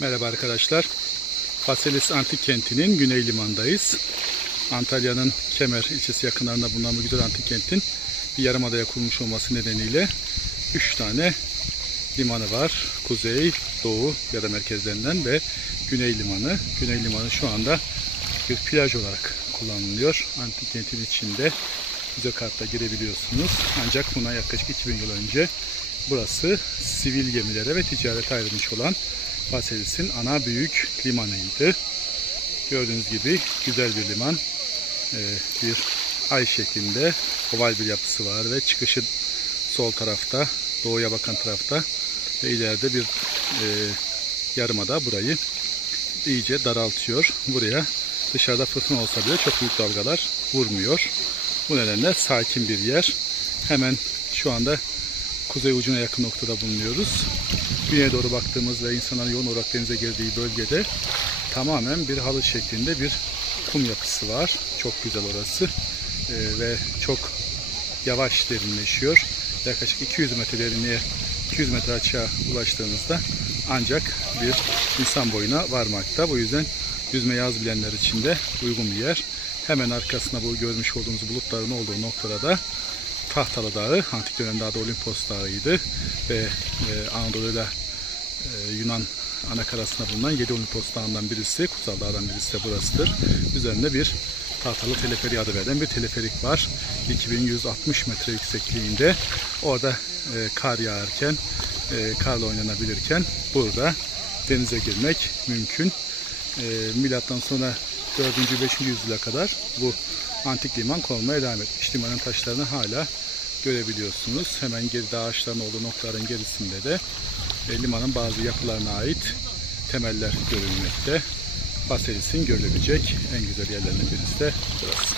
Merhaba arkadaşlar. Faselis Antik Kenti'nin Güney Liman'dayız. Antalya'nın Kemer ilçesi yakınlarında bulunan bu güzel antik kentin bir yarımadaya kurulmuş olması nedeniyle 3 tane limanı var. Kuzey, Doğu ya da merkezlerinden ve Güney Limanı. Güney Limanı şu anda bir plaj olarak kullanılıyor. Antik kentin içinde müze kartla girebiliyorsunuz. Ancak buna yaklaşık 2000 yıl önce burası sivil gemilere ve ticarete ayrılmış olan Faselis'in ana büyük limanıydı. Gördüğünüz gibi güzel bir liman. Bir ay şeklinde oval bir yapısı var ve çıkışı sol tarafta, doğuya bakan tarafta ve ileride bir yarımada burayı iyice daraltıyor. Buraya dışarıda fırtına olsa bile çok büyük dalgalar vurmuyor. Bu nedenle sakin bir yer. Hemen şu anda kuzey ucuna yakın noktada bulunuyoruz. Güneye doğru baktığımız ve insanların yoğun olarak denize girdiği bölgede tamamen bir halı şeklinde bir kum yapısı var. Çok güzel orası ve çok yavaş derinleşiyor. Yaklaşık 200 metre derinliğe, 200 metre açığa ulaştığınızda ancak bir insan boyuna varmakta. Bu yüzden yüzmeyi az bilenler için de uygun bir yer. Hemen arkasında bu görmüş olduğunuz bulutların olduğu noktada da Tahtalı Dağı, antik dönemde adı Olimpos Dağı'ydı ve Anadolu ile Yunan anakarasında bulunan 7 Olimpos Dağı'ndan birisi, kutsal dağdan birisi de burasıdır. Üzerinde bir tahtalı teleferi adı verilen bir teleferik var. 2160 metre yüksekliğinde. Orada kar yağarken, karla oynanabilirken burada denize girmek mümkün. Milattan sonra 4. 5. yüzyıla kadar bu antik liman korunmaya devam etmiş. Limanın taşlarını hala görebiliyorsunuz. Hemen geride ağaçların olduğu noktaların gerisinde de limanın bazı yapılarına ait temeller görülmekte. Faselis'in görülebilecek en güzel yerlerinden birisi de burası.